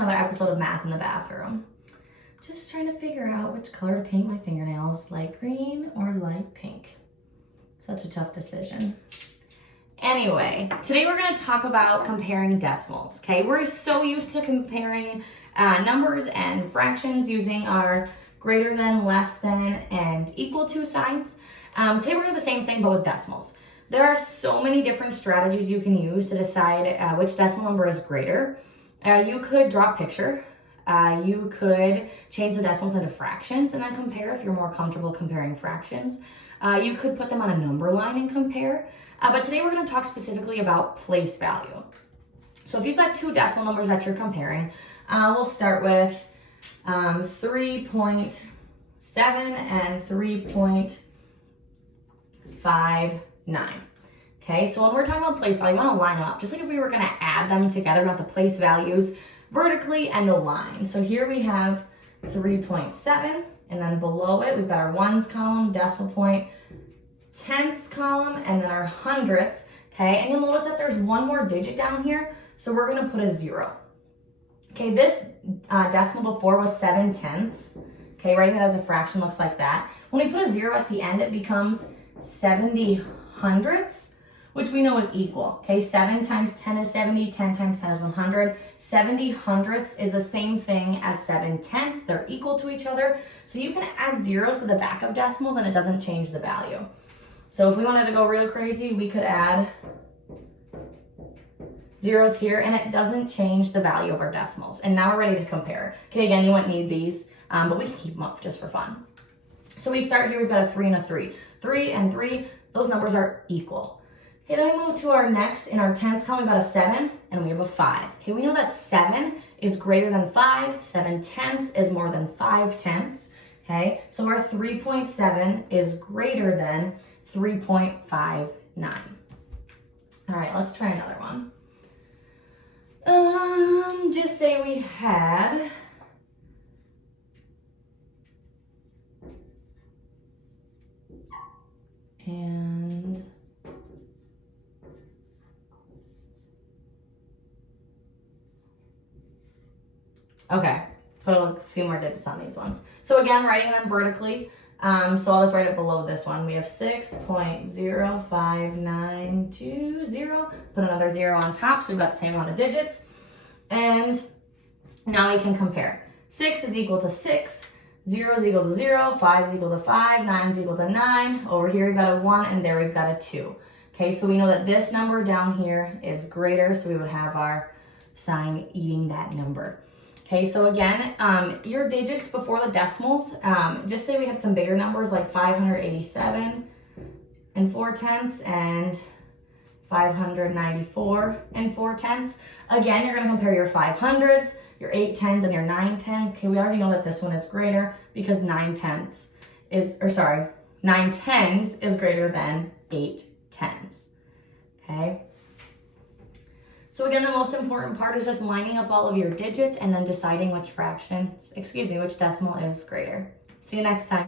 another episode of Math in the Bathroom. Just trying to figure out which color to paint my fingernails, light green or light pink. Such a tough decision. Anyway, today we're going to talk about comparing decimals, okay? We're so used to comparing numbers and fractions using our greater than, less than, and equal to signs. Today we're going to do the same thing but with decimals. There are so many different strategies you can use to decide which decimal number is greater. You could draw a picture. You could change the decimals into fractions and then compare if you're more comfortable comparing fractions. You could put them on a number line and compare. But today we're going to talk specifically about place value. So if you've got two decimal numbers that you're comparing, we'll start with 3.7 and 3.59. Okay, so when we're talking about place value, you want to line them up. Just like if we were going to add them together, we want the place values vertically and a line. So here we have 3.7, and then below it, we've got our ones column, decimal point, tenths column, and then our hundredths. Okay, and you'll notice that there's one more digit down here, so we're going to put a 0. Okay, this decimal before was 7/10. Okay, writing it as a fraction looks like that. When we put a 0 at the end, it becomes 70 hundredths, which we know is equal. Okay, 7 times 10 is 70, 10 times 10 is 100. 70 hundredths is the same thing as 7/10. They're equal to each other. So you can add zeros to the back of decimals and it doesn't change the value. So if we wanted to go real crazy, we could add zeros here and it doesn't change the value of our decimals. And now we're ready to compare. Okay, again, you won't need these, but we can keep them up just for fun. So we start here, we've got a 3 and a 3. 3 and 3, those numbers are equal. Okay, then we move to our next, in our tenths column, we've got a 7 and we have a 5. Okay, we know that 7 is greater than 5, 7/10 is more than 5/10. Okay, so our 3.7 is greater than 3.59. All right, let's try another one. Just say we had and okay, put a few more digits on these ones. So again, writing them vertically. So I'll just write it below this one. We have 6.05920. Put another 0 on top, so we've got the same amount of digits. And now we can compare. 6 is equal to 6, 0 is equal to 0, 5 is equal to 5, 9 is equal to 9. Over here we've got a 1 and there we've got a 2. Okay, so we know that this number down here is greater, so we would have our sign eating that number. Okay, so again, your digits before the decimals, just say we had some bigger numbers like 587 and 4/10 and 594 and 4/10. Again, you're going to compare your 500s, your 8/10s, and your 9/10s. Okay, we already know that this one is greater because 9/10 is greater than 8/10. Okay. So again, the most important part is just lining up all of your digits and then deciding which decimal is greater. See you next time.